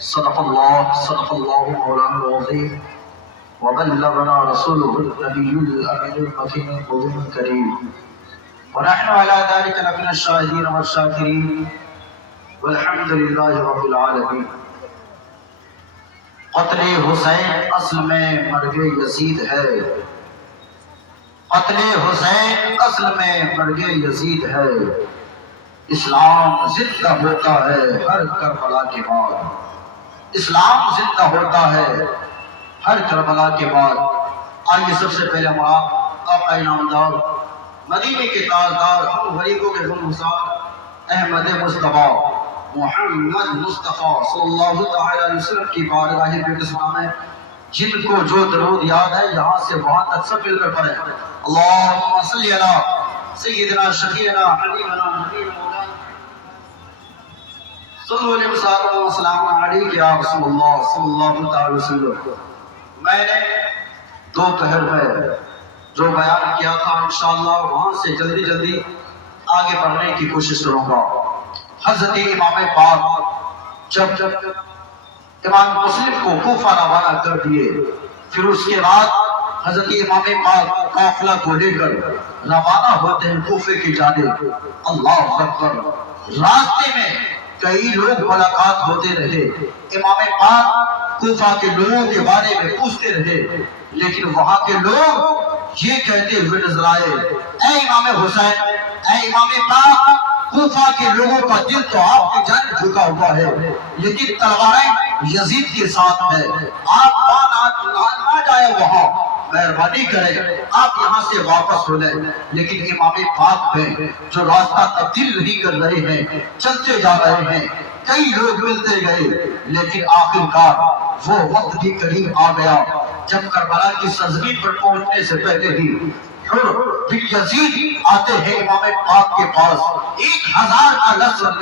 صدق الله مولانا العظيم وبلغنا رسوله النبي الأمين المكين المبين الكريم ونحن على ذلك لمن الشاهدين والشاكرين والحمد لله رب العالمين۔ قتل حسین اصل میں مرگ یزید ہے، قتل حسین اصل میں مرگ یزید ہے۔ اسلام زندہ ہوتا ہے ہر کربلا کے بعد، اسلام زندہ ہوتا ہے ہر کربلا کے بعد۔ آئیے سب سے پہلے ہم آقا انعامدار مدینے کے تاجدار ہم غریبوں کے غمگسار احمد مصطفیٰ محمد مصطفیٰ صلی اللہ علیہ وسلم کی بارگاہ بقسم ہے، جن کو جو درود یاد ہے یہاں سے وہاں تک سب مل کر پڑھیں۔ اللہم صلی علی سیدنا شفیعنا حبیبنا نبینا مولانا صلی اللہ علیہ وسلم علیہ یا رسول اللہ صلی اللہ علیہ وسلم۔ میں نے دوپہر میں جو بیان کیا تھا انشاءاللہ وہاں سے جلدی جلدی آگے بڑھنے کی کوشش کروں گا۔ حضرت امام پاک جب امام مسلم کو کوفہ روانہ کر دیے، پھر اس کے بعد حضرت امام پاک قافلہ کو لے کر روانہ ہوتے ہیں کوفے کی جانب۔ اللہ اکبر۔ راستے میں کئی لوگ ملاقات ہوتے رہے، امام پاک کوفہ کے لوگوں کے بارے میں پوچھتے رہے، لیکن وہاں کے لوگ یہ کہتے ہوئے نظر آئے، اے امام حسین، اے امام پاک، کوفہ کے لوگوں کا دل تو آپ کی جانب جھکا ہوا ہے، لیکن تلواریں یزید کے ساتھ ہے، آپ نہ جائے وہاں، مہربانی کریں آپ یہاں سے واپس ہو لیں۔ لیکن امام پاک میں جو راستہ تبدیل نہیں کر رہے ہیں، چلتے جا رہے ہیں، کئی لوگ ملتے گئے، لیکن آخرکار وہ وقت بھی قریب آ گیا جب کربلا کی سرزمین پر پہنچنے سے پہلے ہی پھر یزید آتے ہیں امام پاک کے پاس، 1000 کا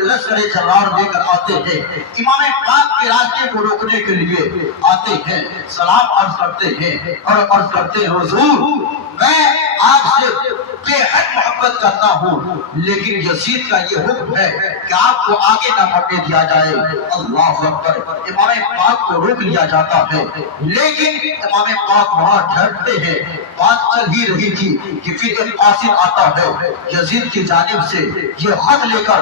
لشکر جرار لے کر آتے ہیں، امام پاک کے راستے کو روکنے کے لیے آتے ہیں، سلام عرض کرتے ہیں اور عرض کرتے ہیں حضور میں آپ سے بے حد محبت کرتا ہوں، لیکن یزید کا یہ حکم ہے کہ آپ کو آگے نہ بڑھنے دیا جائے۔ اللہ اکبر۔ امام پاک کو روک لیا جاتا ہے، لیکن امام پاک وہاں ٹھہرتے ہیں۔ بات چل ہی رہی تھی کہ پھر ایک قاصد آتا ہے یزید کی جانب سے یہ خط لے کر،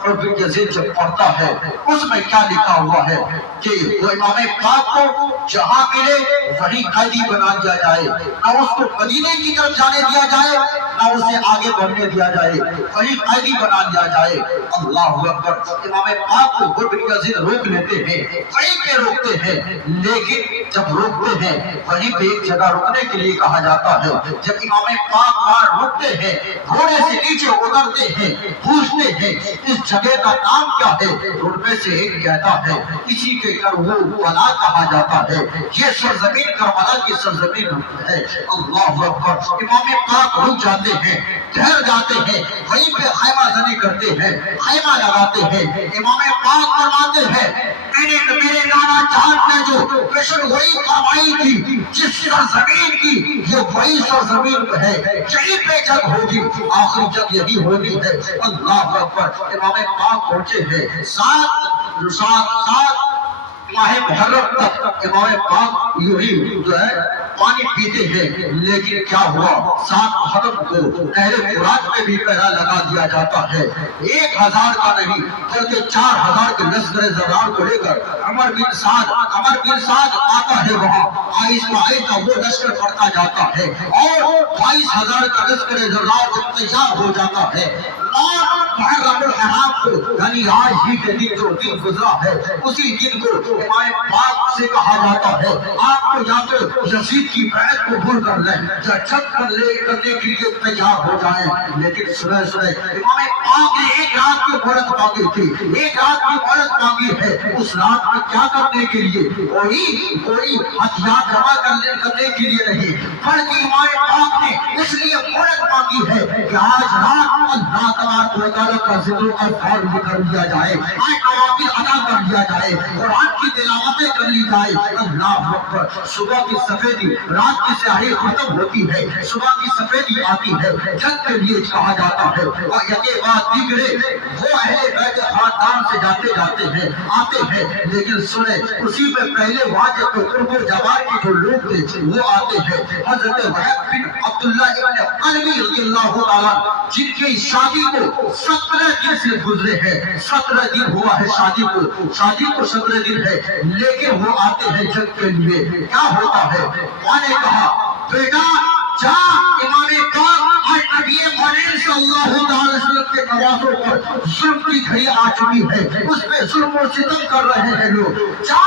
اور پھر یزید جب پڑھتا ہے اس میں کیا لکھا ہوا ہے کہ وہ امام پاک کو جہاں ملے وہیں قیدی بنا دیا جائے، نہ اس کو مدینے کی طرف جانے دیا جائے نہ اسے آگے بڑھنے دیا جائے، وہیں قیدی بنا دیا جائے۔ اللہ اکبر۔ امام پاک کو گرد یزید روک لیتے ہیں، وہیں پہ روکتے ہیں، لیکن جب روکتے ہیں وہیں پہ ایک جگہ رکنے کے لیے کہا جاتا ہے۔ جب امام پاک وہاں رکتے ہیں، گھوڑے سے نیچے اترتے ہیں، پوچھتے ہیں اس جگہ کا نام کیا ہے؟ ان میں سے ایک کہتا ہے اسی کے کربلا کہا جاتا ہے، یہ سرزمین کربلا کی سرزمین ہے۔ اللہ اکبر۔ امام پاک رک جاتے ہیں، ٹھہر جاتے ہیں، وہیں پہ خیمہ زنی کرتے ہیں، خیمہ لگاتے ہیں۔ امام پاک فرماتے ہیں میرے نانا جان نے جو پیشن گوئی فرمائی تھی جس سرزمین کی، یہ وہی سرزمین ہے، یہیں پہ جنگ ہوگی، آخری جنگ یہی ہوگی ہے۔ اللہ اکبر۔ امام پاک پہنچے ہیں، سات ماہ محرم تک امام پاک یوں جو ہے پانی پیتے ہیں، لیکن کیا ہوا 7 محرم کو اہل فرات میں بھی پہرا لگا دیا جاتا ہے۔ 1000 کا نہیں بلکہ 4000 کے لشکر زرار کو لے کر عمر بن سعد آتا ہے وہاں، آئس کا وہ لشکر پڑتا جاتا ہے اور 22,000 کا لشکر زرار تیار ہو جاتا ہے۔ محرم الحرام کو یعنی آج ہی کے دن جو دن گزرا ہے اسی دن کو امام پاک سے کہا جاتا ہے آپ کو یا تو یزید کی بیعت قبول کر لیں یا جنگ کرنے کے لیے تیار ہو جائیں۔ لیکن سنیں امام پاک نے ایک رات کی مہلت مانگی تھی، ایک رات کی مہلت مانگی ہے۔ اس رات میں کیا کرنے کے لیے؟ کوئی ہتھیار جمع کرنے کے لیے نہیں، بلکہ امام پاک نے اس لیے مہلت مانگی ہے کہ آج رات اللہ تبارک و تعالیٰ تعالیٰ کا ذکر اذکار بھی کر لیا جائے، آج نوافل ادا کر لیا جائے، قرآن کی تلاوتیں کر لی جائے۔ اللہ اکبر، صبح کی سفیدی رات کی سیاہی ختم ہوتی ہے، صبح کی سفیدی آتی ہے، جنگ کے لیے کہا جاتا ہے۔ اور یقین بات دیگرے وہ اہل بیت خاندان سے جاتے ہیں آتے ہیں، لیکن سنیں اسی میں پہلے واجب کو قرب و جوار کے جو لوگ تھے وہ آتے ہیں۔ حضرت وہب بن عبداللہ ابن قلبی رضی اللہ تعالیٰ جن کی شادی کو 17 دن سے گزرے ہیں، 17 دن ہوا ہے شادی کو 17 دن ہے، لیکن وہ آتے ہیں جنگ کے لیے۔ کیا ہوتا ہے؟ ماں نے کہا بیٹا جا امام پاک اور نبی کریم صلی اللہ علیہ وسلم کے نوازوں پر ظلم کی گھڑی آ چکی ہے، اس پہ ظلم و ستم کر رہے ہیں لوگ، جا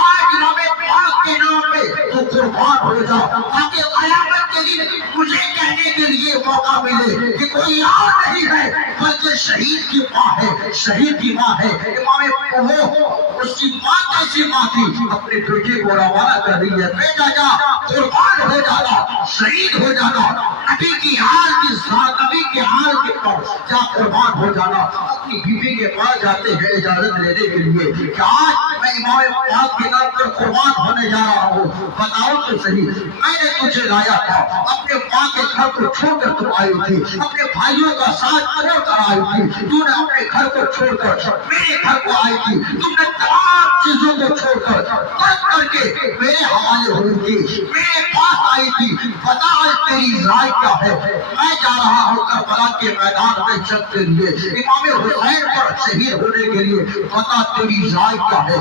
آج امام پاک کے نام پہ تو قربان ہو جا، تاکہ قیامت کے دن مجھے کہنے کے لیے موقع ملے کہ کوئی اور نہیں ہے بلکہ شہید کی ماں ہے، شہید کی ماں ہے۔ امام وہ اس کی ماں کیسی ماں تھی، اپنے بیٹے کو روانہ کر رہی ہے، بیٹا جا قربان ہو جانا، شہید ہو جانا، نبی کی حال کی ساتھ نبی کے حال کے پر کیا قربان ہو جانا۔ اپنی بیوی کے پاس جاتے ہیں اجازت لینے کے لیے کہ آج میں امام پاک کے نام پر قربان ہونے جا رہا ہوں، بتاؤ تو صحیح میں نے تجھے لایا تھا، اپنے ماں کے گھر کو چھوڑ کر تم آئی تھی، اپنے بھائیوں کا ساتھ چھوڑ کر آئی تھی، تو نے اپنے گھر کو چھوڑ کر میرے گھر کو آئی تھی، تم نے تمام چیزوں کو چھوڑ کر ترک کر کے میرے حوالے ہوئی تھی، میرے پاس آئی تھی، بتا آج تیری رائے کیا ہے؟ میں جا رہا ہوں کربلا کے میدان میں جنگ کے لیے، امام حسین پر شہید ہونے کے لیے، بتا تیری رائے کیا ہے،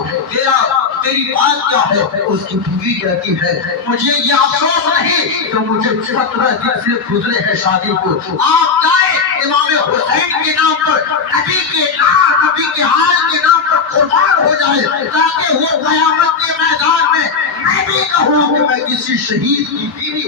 تیری بات کیا ہے؟ اس کی بیوی کہتی ہے مجھے یہ افسوس نہیں کہ مجھے 17 دن سے گزرے ہیں شادی کو، آپ جائے امام حسین کے نام پر نبی کے حال کے نام پر قربان ہو جائے، تاکہ وہ قیامت کے میدان میں میں بھی کہوں کہ میں کسی شہید کی بیوی